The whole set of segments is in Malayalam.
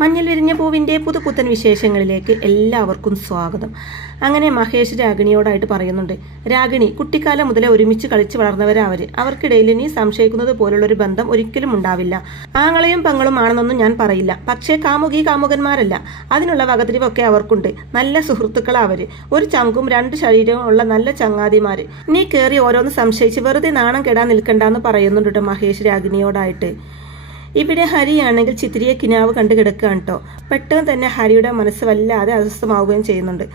മഞ്ഞൾ വിരിഞ്ഞ പൂവിൻ്റെ പുതുപുത്തൻ വിശേഷങ്ങളിലേക്ക് എല്ലാവർക്കും സ്വാഗതം. അങ്ങനെ മഹേഷ് രാഗിണിയോടായിട്ട് പറയുന്നുണ്ട്, രാഗിണി, കുട്ടിക്കാലം മുതലേ ഒരുമിച്ച് കളിച്ച് വളർന്നവരാവര്. അവർക്കിടയിൽ നീ സംശയിക്കുന്നത് പോലുള്ളൊരു ബന്ധം ഒരിക്കലും ഉണ്ടാവില്ല. ആങ്ങളെയും പെങ്ങളും ആണെന്നൊന്നും ഞാൻ പറയില്ല. പക്ഷേ കാമുകന്മാരല്ല. അതിനുള്ള വകതിരിവൊക്കെ അവർക്കുണ്ട്. നല്ല സുഹൃത്തുക്കളാ അവര്. ഒരു ചങ്കും രണ്ട് ശരീരവും ഉള്ള നല്ല ചങ്ങാതിമാര്. നീ കയറി ഓരോന്ന് സംശയിച്ച് വെറുതെ നാണം കെടാൻ നിൽക്കണ്ടെന്ന് പറയുന്നുണ്ട് മഹേഷ് രാഗിണിയോടായിട്ട്. ഇവിടെ ഹരിയാണെങ്കിൽ ചിത്തിരിയെ കിനാവ് കണ്ടു കിടക്കുകയാണ് കേട്ടോ. പെട്ടെന്ന് തന്നെ ഹരിയുടെ മനസ്സ് വല്ലാതെ അസ്വസ്ഥമാവുകയും ചെയ്യുന്നുണ്ട്.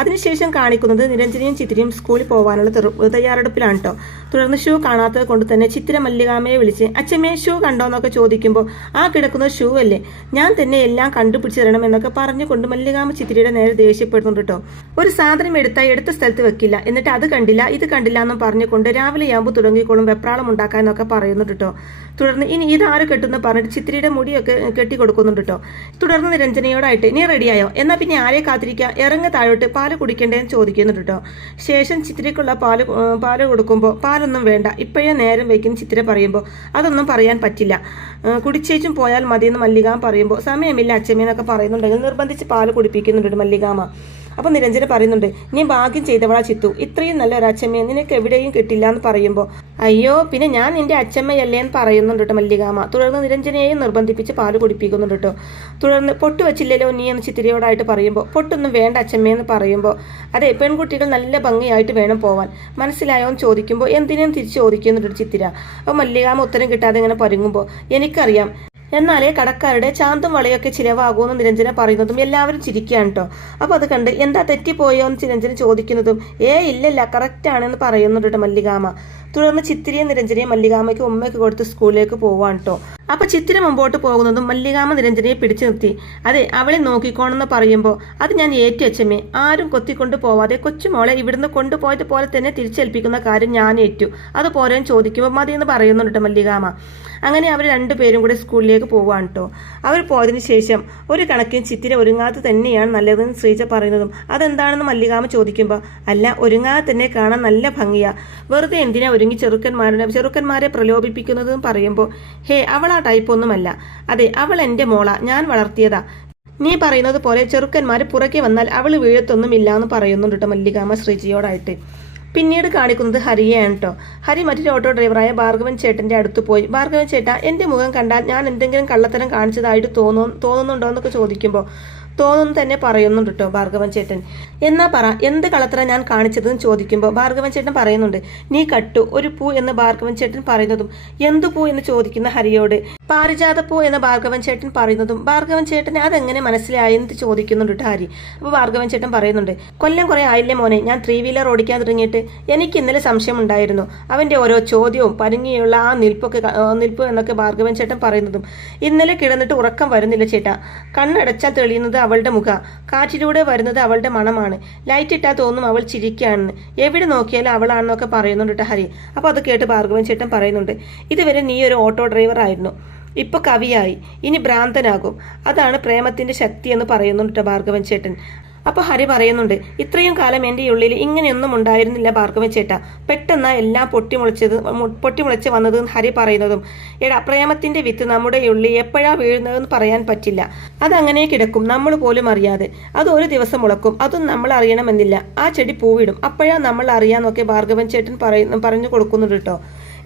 അതിനുശേഷം കാണിക്കുന്നത് നിരഞ്ജനയും ചിത്തിരിയും സ്കൂളിൽ പോകാനുള്ള തയ്യാറെടുപ്പിലാണ് കേട്ടോ. തുടർന്ന് ഷൂ കാണാത്തത് കൊണ്ട് തന്നെ ചിത്തിര മല്ലികാമയെ വിളിച്ച്, അച്ഛമ്മേ ഷൂ കണ്ടോ എന്നൊക്കെ ചോദിക്കുമ്പോൾ, ആ കിടക്കുന്നത് ഷൂ അല്ലേ, ഞാൻ തന്നെ എല്ലാം കണ്ടുപിടിച്ച് തരണം എന്നൊക്കെ പറഞ്ഞുകൊണ്ട് മല്ലികാമ ചിത്തിരിയുടെ നേരെ ദേഷ്യപ്പെടുന്നുണ്ട് കേട്ടോ. ഒരു സാധനം എടുത്ത സ്ഥലത്ത് വെക്കില്ല, എന്നിട്ട് അത് കണ്ടില്ല ഇത് കണ്ടില്ല എന്നും പറഞ്ഞുകൊണ്ട് രാവിലെ ആകുമ്പോൾ തുടങ്ങിക്കോളും വെപ്രാളം ഉണ്ടാക്കാന്നൊക്കെ പറയുന്നുണ്ട് കേട്ടോ. തുടർന്ന് ഇനി ഇതാര് കെട്ടുന്ന പറഞ്ഞിട്ട് ചിത്തിരിയുടെ മുടിയൊക്കെ കെട്ടി കൊടുക്കുന്നുണ്ട് കേട്ടോ. തുടർന്ന് നിരഞ്ജനയോടായിട്ട്, നീ റെഡിയായോ, എന്നാ പിന്നെ ആരെ കാത്തിരിക്കുക, ഇറങ്ങ താഴോട്ട്, പാല് കുടിക്കേണ്ടതെന്ന് ചോദിക്കുന്നുണ്ട് കേട്ടോ. ശേഷം ചിത്തിരക്കുള്ള പാല് കൊടുക്കുമ്പോൾ, പാലൊന്നും വേണ്ട, ഇപ്പോഴേ നേരം വയ്ക്കുന്ന ചിത്തിര പറയുമ്പോൾ, അതൊന്നും പറയാൻ പറ്റില്ല, കുടിച്ചേച്ചും പോയാൽ മതിയെന്ന് മല്ലികാമ പറയുമ്പോൾ, സമയമില്ല അച്ഛമ്മേന്നൊക്കെ പറയുന്നുണ്ടെങ്കിൽ നിർബന്ധിച്ച് പാല് കുടിപ്പിക്കുന്നുണ്ട് മല്ലികാമ. അപ്പൊ നിരഞ്ജന പറയുന്നുണ്ട്, നീ ഭാഗ്യം ചെയ്തവളാ ചിത്തു, ഇത്രയും നല്ല ഒരു അച്ഛമ്മയെ നിനക്ക് എവിടെയും കിട്ടില്ല എന്ന് പറയുമ്പോൾ, അയ്യോ പിന്നെ ഞാൻ നിന്റെ അച്ഛമ്മയല്ലേ എന്ന് പറയുന്നുണ്ട് കേട്ടോ മല്ലികാമ. തുടർന്ന് നിരഞ്ജനയെയും നിർബന്ധിപ്പിച്ച് പാല് കുടിപ്പിക്കുന്നുണ്ട് കേട്ടോ. തുടർന്ന് പൊട്ട് വെച്ചില്ലല്ലോ നീ എന്ന് ചിത്തിരയോടായിട്ട് പറയുമ്പോൾ, പൊട്ടൊന്നും വേണ്ട അച്ഛമ്മയെന്ന് പറയുമ്പോൾ, അതെ പെൺകുട്ടികൾ നല്ല ഭംഗിയായിട്ട് വേണം പോവാൻ, മനസ്സിലായോ എന്ന് ചോദിക്കുമ്പോൾ, എന്തിനും തിരിച്ച് ചോദിക്കുന്നുണ്ട് ചിത്തിര. അപ്പോൾ മല്ലികാമ ഉത്തരം കിട്ടാതെ ഇങ്ങനെ പരുങ്ങുമ്പോൾ, എനിക്കറിയാം, എന്നാലേ കടക്കാരുടെ ചാന്തും വളയൊക്കെ ചിലവാകുമെന്ന് നിരഞ്ജന പറയുന്നതും എല്ലാവരും ചിരിക്കുകയാണ് കേട്ടോ. അപ്പോൾ അത് കണ്ട് എന്താ തെറ്റിപ്പോയോ എന്ന് നിരഞ്ജന ചോദിക്കുന്നതും, ഇല്ലല്ല കറക്റ്റാണെന്ന് പറയുന്നുണ്ട് കേട്ടോ മല്ലികാമ. തുടർന്ന് ചിത്തിരിയും നിരഞ്ജനയും മല്ലികാമയ്ക്ക് ഉമ്മയ്ക്ക് കൊടുത്ത് സ്കൂളിലേക്ക് പോവാണ് കേട്ടോ. അപ്പൊ ചിത്തിര മുമ്പോട്ട് പോകുന്നതും മല്ലികാമ നിരഞ്ജനയെ പിടിച്ചു നിർത്തി, അതെ അവളെ നോക്കിക്കോണെന്ന് പറയുമ്പോൾ, അത് ഞാൻ ഏറ്റു അച്ഛമ്മേ, ആരും കൊത്തിക്കൊണ്ട് പോവാതെ കൊച്ചുമോളെ ഇവിടുന്ന് കൊണ്ടുപോയത് പോലെ തന്നെ തിരിച്ചേൽപ്പിക്കുന്ന കാര്യം ഞാൻ ഏറ്റു, അത് പോരാൻ ചോദിക്കുമ്പോൾ മതിയെന്ന് പറയുന്നുണ്ട് മല്ലികാമ. അങ്ങനെ അവർ രണ്ടുപേരും കൂടെ സ്കൂളിലേക്ക് പോവാണ് കേട്ടോ. അവർ പോയതിനു ശേഷം ഒരു കണക്കിന് ചിത്തിര ഒരുങ്ങാതെ തന്നെയാണ് നല്ലതെന്ന് ശ്രീജ പറയുന്നതും, അതെന്താണെന്ന് മല്ലികാമ ചോദിക്കുമ്പോൾ, അല്ല ഒരുങ്ങാതെ തന്നെ കാണാൻ നല്ല ഭംഗിയാ, വെറുതെ എന്തിനാ ഒരുങ്ങി ചെറുക്കന്മാരെ പ്രലോഭിപ്പിക്കുന്നതെന്ന് പറയുമ്പോൾ, ഹേ അവൾ ആ ടൈപ്പൊന്നുമല്ല, അതെ അവൾ എൻ്റെ മോളാ, ഞാൻ വളർത്തിയതാ, നീ പറയുന്നത് പോലെ ചെറുക്കന്മാർ പുറകെ വന്നാൽ അവൾ വീഴത്തൊന്നുമില്ല എന്ന് പറയുന്നുണ്ട് കേട്ടോ മല്ലികാമ ശ്രീജിയോടായിട്ട്. പിന്നീട് കാണിക്കുന്നത് ഹരിയെയാണ് കേട്ടോ. ഹരി മറ്റൊരു ഓട്ടോ ഡ്രൈവറായ ഭാർഗവൻ ചേട്ടന്റെ അടുത്ത് പോയി, ഭാർഗവൻ ചേട്ടാ എൻ്റെ മുഖം കണ്ടാൽ ഞാൻ എന്തെങ്കിലും കള്ളത്തരം കാണിച്ചതായിട്ട് തോന്നുന്നുണ്ടോ എന്നൊക്കെ ചോദിക്കുമ്പോൾ, തോന്നുന്നു തന്നെ പറയുന്നുണ്ട് കേട്ടോ ഭാർഗവൻ ചേട്ടൻ. എന്നാ പറ എന്ത് കളത്തറ ഞാൻ കാണിച്ചതെന്ന് ചോദിക്കുമ്പോൾ ഭാർഗവൻ ചേട്ടൻ പറയുന്നുണ്ട്, നീ കട്ടു ഒരു പൂ എന്ന് ഭാർഗവൻ ചേട്ടൻ പറയുന്നതും, എന്തു പൂ എന്ന് ചോദിക്കുന്ന ഹരിയോട് പാരിജാത പൂ എന്ന് ഭാർഗവൻ ചേട്ടൻ പറയുന്നതും, ഭാർഗവൻ ചേട്ടൻ അതെങ്ങനെ മനസ്സിലായി എന്ന് ചോദിക്കുന്നുണ്ട് കേട്ടോ ഹരി. അപ്പോൾ ഭാർഗവൻ ചേട്ടൻ പറയുന്നുണ്ട്, കൊല്ലം കുറെ ആയില്ലേ മോനെ ഞാൻ 3 വീലർ ഓടിക്കാൻ തുടങ്ങിയിട്ട്, എനിക്ക് ഇന്നലെ സംശയം ഉണ്ടായിരുന്നു, അവന്റെ ഓരോ ചോദ്യവും പരുങ്ങിയുള്ള ആ നിൽപ്പ് എന്നൊക്കെ ഭാർഗവൻ ചേട്ടൻ പറയുന്നതും, ഇന്നലെ കിടന്നിട്ട് ഉറക്കം വരുന്നില്ല ചേട്ടാ, കണ്ണടച്ചാൽ തെളിയുന്നത് അവളുടെ മുഖ, കാറ്റിലൂടെ വരുന്നത് അവളുടെ മണമാണ്, ലൈറ്റ് ഇട്ടാൽ തോന്നും അവൾ ചിരിക്കുകയാണെന്ന്, എവിടെ നോക്കിയാലും അവളാണെന്നൊക്കെ പറയുന്നുണ്ട് കേട്ടോ ഹരി. അപ്പോൾ അത് കേട്ട് ഭാർഗവൻ ചേട്ടൻ പറയുന്നുണ്ട്, ഇതുവരെ നീ ഒരു ഓട്ടോ ഡ്രൈവർ ആയിരുന്നു, ഇപ്പൊ കവിയായി, ഇനി ഭ്രാന്തനാകും, അതാണ് പ്രേമത്തിന്റെ ശക്തി എന്ന് പറയുന്നുണ്ട് ഭാർഗവൻ ചേട്ടൻ. അപ്പോൾ ഹരി പറയുന്നുണ്ട്, ഇത്രയും കാലം എൻ്റെ ഉള്ളിൽ ഇങ്ങനെയൊന്നും ഉണ്ടായിരുന്നില്ല ഭാർഗവൻ ചേട്ടാ, പെട്ടെന്ന് എല്ലാം പൊട്ടിമുളച്ച് വന്നതെന്ന് ഹരി പറയുന്നതും, എടാ പ്രേമത്തിന്റെ വിത്ത് നമ്മുടെ ഉള്ളിൽ എപ്പോഴാ വീഴുന്നതെന്ന് പറയാൻ പറ്റില്ല, അതങ്ങനെ കിടക്കും നമ്മൾ പോലും അറിയാതെ, അത് ഒരു ദിവസം മുളക്കും, അതും നമ്മൾ അറിയണമെന്നില്ല, ആ ചെടി പൂവിടും, അപ്പോഴാ നമ്മൾ അറിയാന്നൊക്കെ ഭാർഗവൻ ചേട്ടൻ പറഞ്ഞു കൊടുക്കുന്നുണ്ട് കേട്ടോ.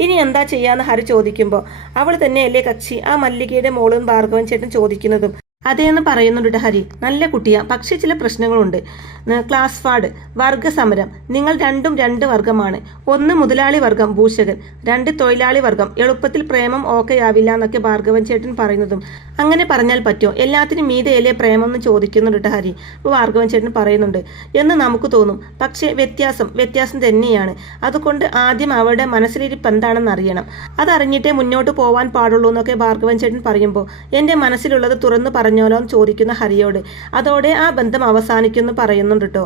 ഇനി എന്താ ചെയ്യാന്ന് ഹരി ചോദിക്കുമ്പോൾ, അവൾ തന്നെയല്ലേ കക്ഷി, ആ മല്ലികയുടെ മോളെന്ന് ഭാർഗവൻ ചേട്ടൻ ചോദിക്കുന്നതും, അതേന്ന് പറയുന്നുണ്ട് ഹരി, നല്ല കുട്ടിയാ, പക്ഷേ ചില പ്രശ്നങ്ങളുണ്ട്, ക്ലാസ് ഫാഡ്, വർഗസമരം, നിങ്ങൾ രണ്ടും 2 വർഗമാണ്, ഒന്ന് മുതലാളി വർഗം ഭൂഷകൻ, 2 തൊഴിലാളി വർഗം, എളുപ്പത്തിൽ പ്രേമം ഓക്കെയാവില്ല എന്നൊക്കെ ഭാർഗവൻ ചേട്ടൻ പറയുന്നതും, അങ്ങനെ പറഞ്ഞാൽ പറ്റോ, എല്ലാത്തിനും മീതയല്ലേ പ്രേമം എന്ന് ചോദിക്കുന്നുണ്ട് ഹരി. അപ്പോൾ ഭാർഗവൻ ചേട്ടൻ പറയുന്നുണ്ട്, എന്ന് നമുക്ക് തോന്നും, പക്ഷേ വ്യത്യാസം തന്നെയാണ്, അതുകൊണ്ട് ആദ്യം അവരുടെ മനസ്സിലിരിപ്പ് എന്താണെന്ന് അറിയണം, അതറിഞ്ഞിട്ടേ മുന്നോട്ട് പോവാൻ പാടുള്ളൂ എന്നൊക്കെ ഭാർഗവൻ ചേട്ടൻ പറയുമ്പോൾ, എൻ്റെ മനസ്സിലുള്ളത് തുറന്നു പറഞ്ഞോലോ എന്ന് ചോദിക്കുന്ന ഹരിയോട്, അതോടെ ആ ബന്ധം അവസാനിക്കുമെന്ന് പറയുന്നുണ്ട് കേട്ടോ.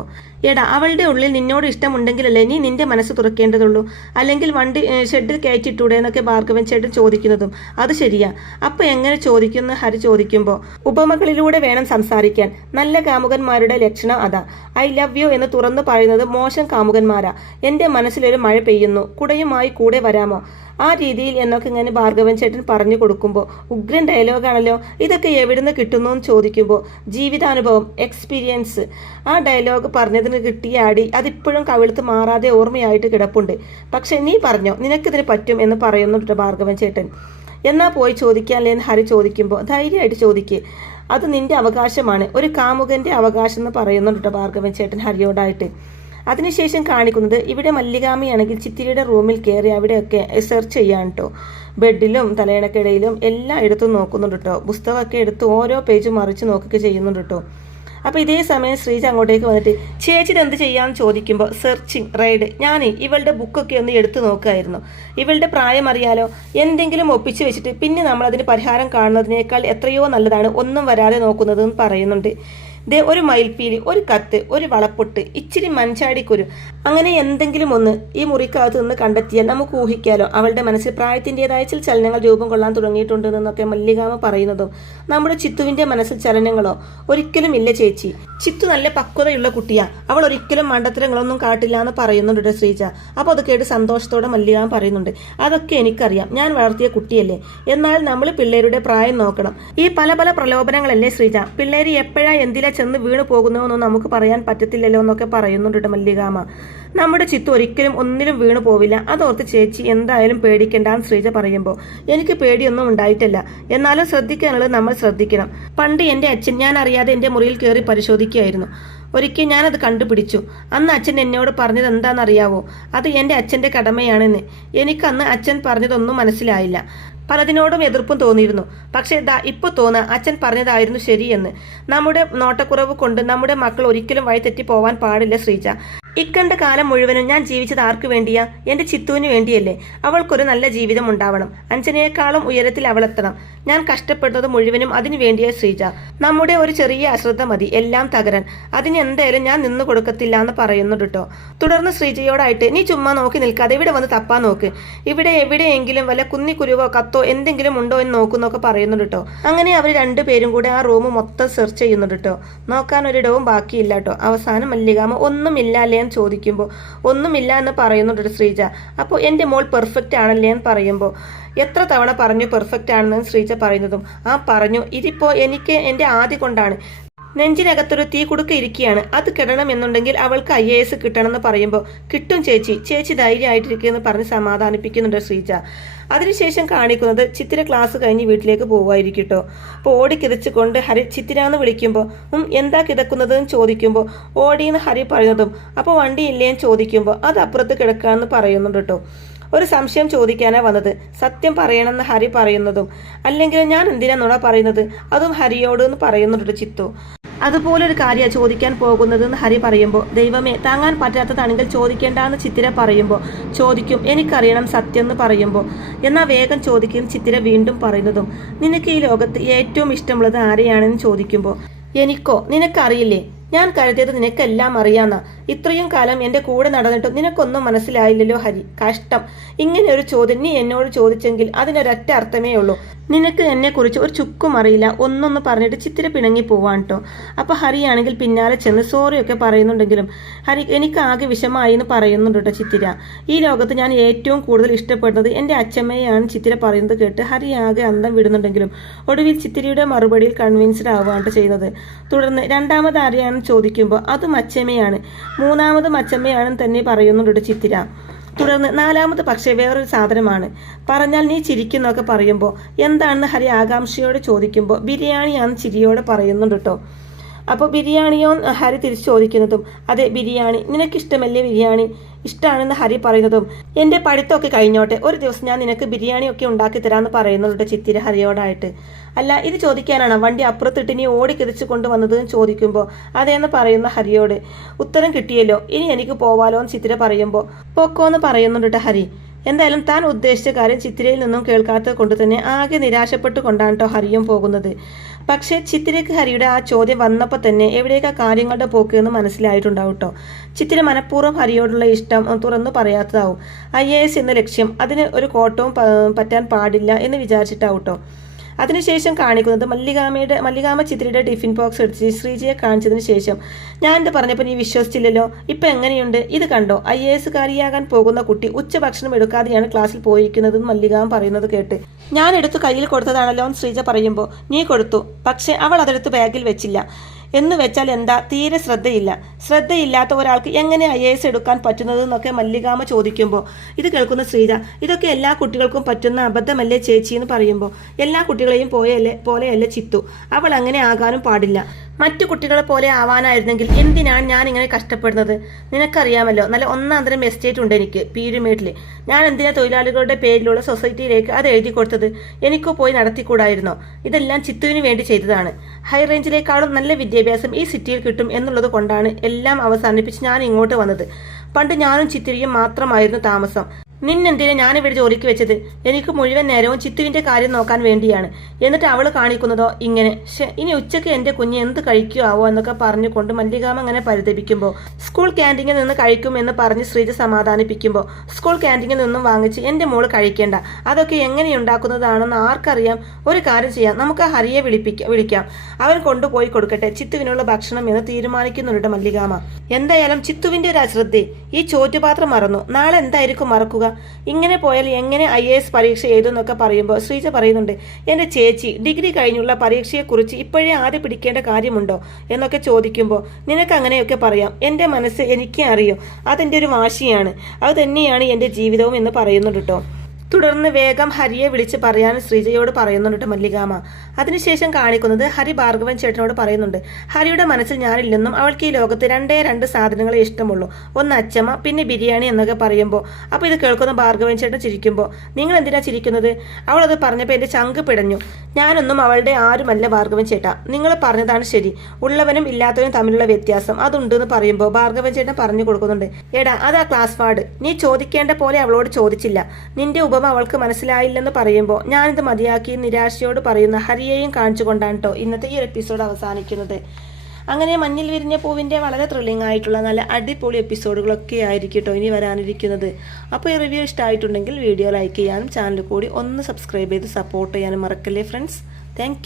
എടാ അവളുടെ ഉള്ളിൽ നിന്നോട് ഇഷ്ടമുണ്ടെങ്കിലല്ലേ നീ നിന്റെ മനസ്സ് തുറക്കേണ്ടതുള്ളൂ, അല്ലെങ്കിൽ വണ്ടി ഷെഡിൽ കയറ്റിട്ടൂടെ എന്നൊക്കെ ഭാർഗവൻ ചേട്ടൻ ചോദിക്കുന്നതും, അത് ശരിയാ, അപ്പൊ എങ്ങനെ ചോദിക്കുന്ന ഹരി ചോദിക്കുമ്പോൾ, ഉപമകളിലൂടെ വേണം സംസാരിക്കാൻ, നല്ല കാമുകന്മാരുടെ ലക്ഷണം അതാ, ഐ ലവ് യു എന്ന് തുറന്നു പറയുന്നത് മോശം കാമുകന്മാരാ, എൻ്റെ മനസ്സിലൊരു മഴ പെയ്യുന്നു, കുടയുമായി കൂടെ വരാമോ, ആ രീതിയിൽ എന്നൊക്കെ ഇങ്ങനെ ഭാർഗവൻ ചേട്ടൻ പറഞ്ഞു കൊടുക്കുമ്പോൾ ഉഗ്രൻ ഡയലോഗാണല്ലോ, ഇതൊക്കെ എവിടുന്ന് കിട്ടുന്നു എന്ന് ചോദിക്കുമ്പോൾ ജീവിതാനുഭവം, എക്സ്പീരിയൻസ്, ആ ഡയലോഗ് പറഞ്ഞതിന് കിട്ടിയ അടി അതിപ്പോഴും കവിളത്ത് മാറാതെ ഓർമ്മയായിട്ട് കിടപ്പുണ്ട്. പക്ഷെ നീ പറഞ്ഞോ, നിനക്കിതിന് പറ്റും എന്ന് പറയുന്നുണ്ട് ഭാർഗവൻ ചേട്ടൻ. എന്നാ പോയി ചോദിക്കാല്ലേ എന്ന് ഹരി ചോദിക്കുമ്പോൾ ധൈര്യമായിട്ട് ചോദിക്ക്, അത് നിന്റെ അവകാശമാണ്, ഒരു കാമുകന്റെ അവകാശം എന്ന് പറയുന്നുണ്ട് ഭാർഗവൻ ചേട്ടൻ ഹരിയോടായിട്ട്. അതിനുശേഷം കാണിക്കുന്നത് ഇവിടെ മല്ലികാമയാണെങ്കിൽ ചിത്തിരിയുടെ റൂമിൽ കയറി അവിടെയൊക്കെ സെർച്ച് ചെയ്യാൻ കേട്ടോ. ബെഡിലും തലയിണക്കിടയിലും എല്ലായിടത്തും നോക്കുന്നുണ്ട് കേട്ടോ. പുസ്തകമൊക്കെ എടുത്ത് ഓരോ പേജും മറിച്ച് നോക്കുകയൊക്കെ ചെയ്യുന്നുണ്ട് കേട്ടോ. അപ്പോൾ ഇതേ സമയം ശ്രീജ അങ്ങോട്ടേക്ക് വന്നിട്ട് ചേച്ചി എന്ത് ചെയ്യാന്ന് ചോദിക്കുമ്പോൾ സെർച്ചിങ് റൈഡ്, ഞാൻ ഇവളുടെ ബുക്കൊക്കെ ഒന്ന് എടുത്തു നോക്കുമായിരുന്നു. ഇവളുടെ പ്രായം അറിയാലോ, എന്തെങ്കിലും ഒപ്പിച്ച് വെച്ചിട്ട് പിന്നെ നമ്മളതിന് പരിഹാരം കാണുന്നതിനേക്കാൾ എത്രയോ നല്ലതാണ് ഒന്നും വരാതെ നോക്കുന്നതെന്ന് പറയുന്നുണ്ട്. ദേ ഒരു മയിൽപ്പീലി, ഒരു കത്ത്, ഒരു വളപ്പൊട്ട്, ഇച്ചിരി മഞ്ചാടിക്കുരു, അങ്ങനെ എന്തെങ്കിലും ഒന്ന് ഈ മുറിക്കകത്ത് നിന്ന് കണ്ടെത്തിയാൽ നമുക്ക് ഊഹിക്കാലോ അവളുടെ മനസ്സിൽ പ്രായത്തിൻ്റെതായ ചില ചലനങ്ങൾ രൂപം കൊള്ളാൻ തുടങ്ങിയിട്ടുണ്ടെന്നൊക്കെ മല്ലികാമ പറയുന്നതും നമ്മുടെ ചിത്തുവിൻ്റെ മനസ്സിൽ ചലനങ്ങളോ ഒരിക്കലും ഇല്ല ചേച്ചി, ചിത്തു നല്ല പക്വതയുള്ള കുട്ടിയാ, അവൾ ഒരിക്കലും മണ്ടത്തരങ്ങളൊന്നും കാട്ടില്ല എന്ന് പറയുന്നുണ്ട് ശ്രീജ. അപ്പോൾ അത് കേട്ട് സന്തോഷത്തോടെ മല്ലികാമ പറയുന്നുണ്ട്, അതൊക്കെ എനിക്കറിയാം, ഞാൻ വളർത്തിയ കുട്ടിയല്ലേ, എന്നാൽ നമ്മൾ പിള്ളേരുടെ പ്രായം നോക്കണം. ഈ പല പല പ്രലോഭനങ്ങളല്ലേ ശ്രീജ, പിള്ളേര് എപ്പോഴാ എന്തിലാ ചെന്ന് വീണ് പോകുന്നതെന്നോ നമുക്ക് പറയാൻ പറ്റത്തില്ലല്ലോ എന്നൊക്കെ പറയുന്നുണ്ട് മല്ലികാമ. നമ്മുടെ ചിത്തു ഒരിക്കലും ഒന്നിലും വീണു പോവില്ല, അതോർത്ത് ചേച്ചി എന്തായാലും പേടിക്കണ്ടെന്ന് ശ്രീജ പറയുമ്പോൾ എനിക്ക് പേടിയൊന്നും ഉണ്ടായിട്ടില്ല, എന്നാലും ശ്രദ്ധിക്കാനുള്ളത് നമ്മൾ ശ്രദ്ധിക്കണം. പണ്ട് എൻ്റെ അച്ഛൻ ഞാൻ അറിയാതെ എൻ്റെ മുറിയിൽ കയറി പരിശോധിക്കുകയായിരുന്നു. ഒരിക്കൽ ഞാനത് കണ്ടുപിടിച്ചു. അന്ന് അച്ഛൻ എന്നോട് പറഞ്ഞത് എന്താണെന്നറിയാവോ, അത് എൻ്റെ അച്ഛൻ്റെ കടമയാണെന്ന്. എനിക്കന്ന് അച്ഛൻ പറഞ്ഞതൊന്നും മനസ്സിലായില്ല, പലതിനോടും എതിർപ്പും തോന്നിയിരുന്നു. പക്ഷേ ഇപ്പോൾ തോന്നുക അച്ഛൻ പറഞ്ഞതായിരുന്നു ശരിയെന്ന്. നമ്മുടെ നോട്ടക്കുറവ് കൊണ്ട് നമ്മുടെ മക്കൾ ഒരിക്കലും വഴിതെറ്റി പോവാൻ പാടില്ല ശ്രീജ. ഇക്കണ്ട കാലം മുഴുവനും ഞാൻ ജീവിച്ചത് ആർക്കു വേണ്ടിയാ? എൻ്റെ ചിത്തുവിന് വേണ്ടിയല്ലേ? അവൾക്കൊരു നല്ല ജീവിതം ഉണ്ടാവണം, അഞ്ജനയെക്കാളും ഉയരത്തിൽ അവളെത്തണം. ഞാൻ കഷ്ടപ്പെട്ടത് മുഴുവനും അതിനു വേണ്ടിയാ ശ്രീജ. നമ്മുടെ ഒരു ചെറിയ അശ്രദ്ധ മതി എല്ലാം തകരാൻ, അതിന് എന്തായാലും ഞാൻ നിന്നു കൊടുക്കത്തില്ല എന്ന് പറയുന്നു കേട്ടോ. തുടർന്ന് ശ്രീജയോടായിട്ട് നീ ചുമ്മാ നോക്കി നിൽക്കാതെ ഇവിടെ വന്ന് തപ്പാൻ നോക്ക്, ഇവിടെ എവിടെയെങ്കിലും വല്ല കുന്നിക്കുരുവോ കത്തോ എന്തെങ്കിലും ഉണ്ടോ എന്ന് നോക്കുന്നൊക്കെ പറയുന്നുണ്ട് കേട്ടോ. അങ്ങനെ അവർ രണ്ടുപേരും കൂടെ ആ റൂം മൊത്തം സെർച്ച് ചെയ്യുന്നുണ്ട് കേട്ടോ. നോക്കാൻ ഒരിടവും ബാക്കിയില്ല കേട്ടോ. അവസാനം മല്ലികാമ ഒന്നുമില്ല അല്ലേ എന്ന് ചോദിക്കുമ്പോൾ ഒന്നുമില്ല എന്ന് പറയുന്നുണ്ട് ശ്രീജ. അപ്പോൾ എൻ്റെ മോൾ പെർഫെക്റ്റ് ആണല്ലേ എന്ന് പറയുമ്പോൾ എത്ര തവണ പറഞ്ഞു പെർഫെക്റ്റ് ആണെന്ന് ശ്രീജ പറയുന്നതും ആ പറഞ്ഞു, ഇതിപ്പോൾ എനിക്ക് എൻ്റെ ആദ്യ കൊണ്ടാണ്, നെഞ്ചിനകത്തൊരു തീ കുടുക്ക ഇരിക്കുകയാണ്, അത് കിടണമെന്നുണ്ടെങ്കിൽ അവൾക്ക് IAS കിട്ടണമെന്ന് പറയുമ്പോൾ കിട്ടും ചേച്ചി, ചേച്ചി ധൈര്യമായിട്ടിരിക്കുമെന്ന് പറഞ്ഞ് സമാധാനിപ്പിക്കുന്നുണ്ട് ശ്രീജ. അതിനുശേഷം കാണിക്കുന്നത് ചിത്തിര ക്ലാസ് കഴിഞ്ഞ് വീട്ടിലേക്ക് പോകുമായിരിക്കും കേട്ടോ. അപ്പോൾ ഓടി കിതച്ചുകൊണ്ട് ഹരി ചിത്തിരാന്ന് വിളിക്കുമ്പോൾ എന്താ കിടക്കുന്നതെന്ന് ചോദിക്കുമ്പോൾ ഓടിയെന്ന് ഹരി പറയുന്നതും അപ്പോൾ വണ്ടി ഇല്ലേന്ന് ചോദിക്കുമ്പോൾ അത് അപ്പുറത്ത് കിടക്കാമെന്ന് പറയുന്നുണ്ട് കേട്ടോ. ഒരു സംശയം ചോദിക്കാനാ വന്നത്, സത്യം പറയണമെന്ന് ഹരി പറയുന്നതും അല്ലെങ്കിൽ ഞാൻ എന്തിനാ നുണ പറയുന്നത് അതും ഹരിയോട് എന്ന് പറയുന്നുണ്ട് ചിത്തു. അതുപോലൊരു കാര്യമാണ് ചോദിക്കാൻ പോകുന്നതെന്ന് ഹരി പറയുമ്പോൾ ദൈവമേ താങ്ങാൻ പറ്റാത്തതാണെങ്കിൽ ചോദിക്കേണ്ടെന്ന് ചിത്തിര പറയുമ്പോൾ ചോദിക്കും എനിക്കറിയണം സത്യം എന്ന് പറയുമ്പോൾ എന്നാൽ വേഗം ചോദിക്കും ചിത്തിര വീണ്ടും പറയുന്നതും നിനക്ക് ഈ ലോകത്ത് ഏറ്റവും ഇഷ്ടമുള്ളത് ആരെയാണെന്ന് ചോദിക്കുമ്പോൾ എനിക്കോ നിനക്കറിയില്ലേ, ഞാൻ കരുതിയത് നിനക്കെല്ലാം അറിയാന്ന, ഇത്രയും കാലം എൻ്റെ കൂടെ നടന്നിട്ടും നിനക്കൊന്നും മനസ്സിലായില്ലല്ലോ ഹരി, കഷ്ടം. ഇങ്ങനെ ഒരു ചോദ്യം നീ എന്നോട് ചോദിച്ചെങ്കിൽ അതിനൊരൊറ്റ അർത്ഥമേ ഉള്ളൂ, നിനക്ക് എന്നെക്കുറിച്ച് ഒരു ചുക്കും അറിയില്ല ഒന്നൊന്ന് പറഞ്ഞിട്ട് ചിത്തിര പിണങ്ങി പോവാൻ കേട്ടോ. അപ്പോൾ ഹരിയാണെങ്കിൽ പിന്നാലെ ചെന്ന് സോറിയൊക്കെ പറയുന്നുണ്ടെങ്കിലും ഹരി എനിക്ക് ആകെ വിഷമായി എന്ന് പറയുന്നുണ്ട് കേട്ടോ ചിത്തിര. ഈ ലോകത്ത് ഞാൻ ഏറ്റവും കൂടുതൽ ഇഷ്ടപ്പെടുന്നത് എൻ്റെ അച്ഛമ്മയാണ് ചിത്തിര പറയുന്നത് കേട്ട് ഹരി ആകെ അന്തം വിടുന്നുണ്ടെങ്കിലും ഒടുവിൽ ചിത്തിരയുടെ മറുപടിയിൽ കൺവിൻസ്ഡ് ആവുകയാണ് ചെയ്യുന്നത്. തുടർന്ന് രണ്ടാമത് ആരെയാണ് ചോദിക്കുമ്പോൾ അതും അച്ഛമ്മയാണ്, മൂന്നാമതും അച്ഛമ്മയാണെന്ന് തന്നെ പറയുന്നുണ്ട് ചിത്തിര. തുടർന്ന് നാലാമത് പക്ഷേ വേറൊരു സാധനമാണ്, പറഞ്ഞാൽ നീ ചിരിക്കുന്നൊക്കെ പറയുമ്പോൾ എന്താണെന്ന് ഹരി ആകാംക്ഷയോട് ചോദിക്കുമ്പോൾ ബിരിയാണിയാണെന്ന് ചിരിയോടെ പറയുന്നുണ്ട് കേട്ടോ. അപ്പോൾ ബിരിയാണിയോ ഹരി തിരിച്ചു ചോദിക്കുന്നതും അതെ ബിരിയാണി, നിനക്കിഷ്ടമല്ലേ ബിരിയാണി? ഇഷ്ടമാണെന്ന് ഹരി പറയുന്നതും എൻ്റെ പഠിത്തമൊക്കെ കഴിഞ്ഞോട്ടെ ഒരു ദിവസം ഞാൻ നിനക്ക് ബിരിയാണിയൊക്കെ ഉണ്ടാക്കി തരാമെന്ന് പറയുന്നുണ്ട് ചിത്തിര ഹരിയോടായിട്ട്. അല്ല ഇത് ചോദിക്കാനാണ് വണ്ടി അപ്പുറത്തിട്ട് നീ ഓടി കിതച്ചു കൊണ്ടുവന്നതെന്ന് ചോദിക്കുമ്പോൾ അതേന്ന് പറയുന്ന ഹരിയോട് ഉത്തരം കിട്ടിയല്ലോ, ഇനി എനിക്ക് പോവാലോ എന്ന് ചിത്തിര പറയുമ്പോൾ പൊക്കോ എന്ന് പറയുന്നുണ്ട് ഹരി. എന്തായാലും താൻ ഉദ്ദേശിച്ച കാര്യം ചിത്തിരയിൽ നിന്നും കേൾക്കാത്തത് കൊണ്ട് തന്നെ ആകെ നിരാശപ്പെട്ടുകൊണ്ടാണ് കേട്ടോ ഹരിയും പോകുന്നത്. പക്ഷേ ചിത്തിരയ്ക്ക് ഹരിയുടെ ആ ചോദ്യം വന്നപ്പോൾ തന്നെ എവിടേക്കാ കാര്യങ്ങളുടെ പോക്ക് എന്ന് മനസ്സിലായിട്ടുണ്ടാവും കേട്ടോ. ചിത്തിര മനഃപൂർവ്വം ഹരിയോടുള്ള ഇഷ്ടം തുറന്നു പറയാത്തതാവും. IAS എന്ന ലക്ഷ്യം അതിന് ഒരു കോട്ടവും പറ്റാൻ പാടില്ല എന്ന് വിചാരിച്ചിട്ടാവും കേട്ടോ. അതിനുശേഷം കാണിക്കുന്നത് മല്ലികാമ ചിത്രയുടെ ടിഫിൻ ബോക്സ് എടുത്ത് ശ്രീജയെ കാണിച്ചതിന് ശേഷം ഞാൻ എന്ത് പറഞ്ഞപ്പോൾ നീ വിശ്വസിച്ചില്ലല്ലോ, ഇപ്പം എങ്ങനെയുണ്ട്, ഇത് കണ്ടോ, IAS കാരിയാകാൻ പോകുന്ന കുട്ടി ഉച്ചഭക്ഷണം എടുക്കാതെയാണ് ക്ലാസ്സിൽ പോയിരിക്കുന്നതെന്ന് മല്ലികാമ പറയുന്നത് കേട്ട് ഞാൻ എടുത്തു കയ്യിൽ കൊടുത്തതാണല്ലോ എന്ന് ശ്രീജ പറയുമ്പോൾ നീ കൊടുത്തു, പക്ഷെ അവൾ അതെടുത്ത് ബാഗിൽ വെച്ചില്ല. എന്ന് വെച്ചാൽ എന്താ, തീരെ ശ്രദ്ധയില്ലാത്ത ഒരാൾക്ക് എങ്ങനെ IAS എടുക്കാൻ പറ്റുന്നത് എന്നൊക്കെ മല്ലികാമ ചോദിക്കുമ്പോൾ ഇത് കേൾക്കുന്ന ശ്രീജ ഇതൊക്കെ എല്ലാ കുട്ടികൾക്കും പറ്റുന്ന അബദ്ധമല്ലേ ചേച്ചി എന്ന് പറയുമ്പോൾ എല്ലാ കുട്ടികളെയും പോലെയല്ല ചിത്തു, അവൾ അങ്ങനെ ആകാനും പാടില്ല. മറ്റു കുട്ടികളെ പോലെ ആവാനായിരുന്നെങ്കിൽ എന്തിനാണ് ഞാൻ ഇങ്ങനെ കഷ്ടപ്പെടുന്നത്? നിനക്കറിയാമല്ലോ, നല്ല ഒന്നാന്തരം എസ്റ്റേറ്റ് ഉണ്ട് എനിക്ക് പീരുമേട്ടിൽ. ഞാൻ എന്തിനാ തൊഴിലാളികളുടെ പേരിലുള്ള സൊസൈറ്റിയിലേക്ക് അത് എഴുതി കൊടുത്തത്? എനിക്കോ പോയി നടത്തിക്കൂടായിരുന്നോ? ഇതെല്ലാം ചിത്തുവിന് വേണ്ടി ചെയ്തതാണ്. ഹൈ റേഞ്ചിലേക്കാളും നല്ല വിദ്യാഭ്യാസം ഈ സിറ്റിയിൽ കിട്ടും എന്നുള്ളത് കൊണ്ടാണ് എല്ലാം അവസാനിപ്പിച്ച് ഞാൻ ഇങ്ങോട്ട് വന്നത്. പണ്ട് ഞാനും ചിത്തിരിയും മാത്രമായിരുന്നു താമസം. നിന്നെന്തിനാ ഞാനിവിടെ ജോലിക്ക് വെച്ചത്? എനിക്ക് മുഴുവൻ നേരവും ചിത്തുവിന്റെ കാര്യം നോക്കാൻ വേണ്ടിയാണ്. എന്നിട്ട് അവൾ കാണിക്കുന്നതോ ഇങ്ങനെ. ഇനി ഉച്ചയ്ക്ക് എന്റെ കുഞ്ഞ് എന്ത് കഴിക്കുമാവോ എന്നൊക്കെ പറഞ്ഞുകൊണ്ട് മല്ലികാമ അങ്ങനെ പരിതപിക്കുമ്പോൾ സ്കൂൾ ക്യാൻറ്റീനിൽ നിന്ന് കഴിക്കുമെന്ന് പറഞ്ഞ് ശ്രീജ സമാധാനിപ്പിക്കുമ്പോൾ സ്കൂൾ ക്യാൻറ്റീനിൽ നിന്നും വാങ്ങിച്ച് എന്റെ മോള് കഴിക്കേണ്ട, അതൊക്കെ എങ്ങനെയുണ്ടാക്കുന്നതാണെന്ന് ആർക്കറിയാം. ഒരു കാര്യം ചെയ്യാം, നമുക്ക് ഹരിയെ വിളിക്കാം, അവൻ കൊണ്ടുപോയി കൊടുക്കട്ടെ ചിത്തുവിനുള്ള ഭക്ഷണം എന്ന് തീരുമാനിക്കുന്നുണ്ട് മല്ലികാമ. എന്തായാലും ചിത്തുവിന്റെ ഒരു അശ്രദ്ധ, ഈ ചോറ്റുപാത്രം മറന്നു, നാളെ എന്തായിരിക്കും മറക്കുക? ഇങ്ങനെ പോയാൽ എങ്ങനെ IAS പരീക്ഷ എഴുതുന്നൊക്കെ പറയുമ്പോൾ ശ്രീജ പറയുന്നുണ്ട്, എൻ്റെ ചേച്ചി ഡിഗ്രി കഴിഞ്ഞുള്ള പരീക്ഷയെക്കുറിച്ച് ഇപ്പോഴേ ആദ്യം പിടിക്കേണ്ട കാര്യമുണ്ടോ എന്നൊക്കെ ചോദിക്കുമ്പോൾ നിനക്ക് അങ്ങനെയൊക്കെ പറയാം, എൻ്റെ മനസ്സ് എനിക്ക് അറിയോ, അതെൻ്റെ ഒരു വാശിയാണ്, അത് തന്നെയാണ് എൻ്റെ ജീവിതവും എന്ന് പറയുന്നുണ്ട് കേട്ടോ. തുടർന്ന് വേഗം ഹരിയെ വിളിച്ച് പറയാൻ ശ്രീജയോട് പറയുന്നുണ്ട് മല്ലികാമ. അതിനുശേഷം കാണിക്കുന്നത് ഹരി ഭാർഗവൻ ചേട്ടനോട് പറയുന്നുണ്ട്, ഹരിയുടെ മനസ്സിൽ ഞാനില്ലെന്നും അവൾക്ക് ഈ ലോകത്ത് രണ്ട് സാധനങ്ങളെ ഇഷ്ടമുള്ളൂ, ഒന്ന് അച്ചമ്മ പിന്നെ ബിരിയാണി എന്നൊക്കെ പറയുമ്പോൾ അപ്പോൾ ഇത് കേൾക്കുന്ന ഭാർഗവൻ ചേട്ടൻ ചിരിക്കുമ്പോൾ നിങ്ങൾ എന്തിനാ ചിരിക്കുന്നത്? അവളത് പറഞ്ഞപ്പോൾ എൻ്റെ ചങ്ക് പിടഞ്ഞു. ഞാനൊന്നും അവളുടെ ആരുമല്ല ഭാർഗവൻ ചേട്ടാ, നിങ്ങൾ പറഞ്ഞതാണ് ശരി, ഉള്ളവനും ഇല്ലാത്തവനും തമ്മിലുള്ള വ്യത്യാസം അതുണ്ടെന്ന് പറയുമ്പോൾ ഭാർഗവൻ ചേട്ടൻ പറഞ്ഞു കൊടുക്കുന്നുണ്ട്, എടാ അതാ ക്ലാസ് വാർഡ്, നീ ചോദിക്കേണ്ട പോലെ അവളോട് ചോദിച്ചില്ല, നിന്റെ അവൾക്ക് മനസ്സിലായില്ലെന്ന് പറയുമ്പോൾ ഞാനിത് മതിയാക്കി നിരാശയോട് പറയുന്ന ഹരിയെയും കാണിച്ചുകൊണ്ടാണ് കേട്ടോ ഇന്നത്തെ ഈ എപ്പിസോഡ് അവസാനിക്കുന്നത്. അങ്ങനെ മഞ്ഞിൽ വിരിഞ്ഞ പൂവിൻ്റെ വളരെ ത്രില്ലിംഗ് ആയിട്ടുള്ള നല്ല അടിപൊളി എപ്പിസോഡുകളൊക്കെ ആയിരിക്കും കേട്ടോ ഇനി വരാനിരിക്കുന്നത്. അപ്പോൾ ഈ റിവ്യൂ ഇഷ്ടമായിട്ടുണ്ടെങ്കിൽ വീഡിയോ ലൈക്ക് ചെയ്യാനും ചാനൽ കൂടി ഒന്ന് സബ്സ്ക്രൈബ് ചെയ്ത് സപ്പോർട്ട് ചെയ്യാനും മറക്കല്ലേ ഫ്രണ്ട്സ്. താങ്ക്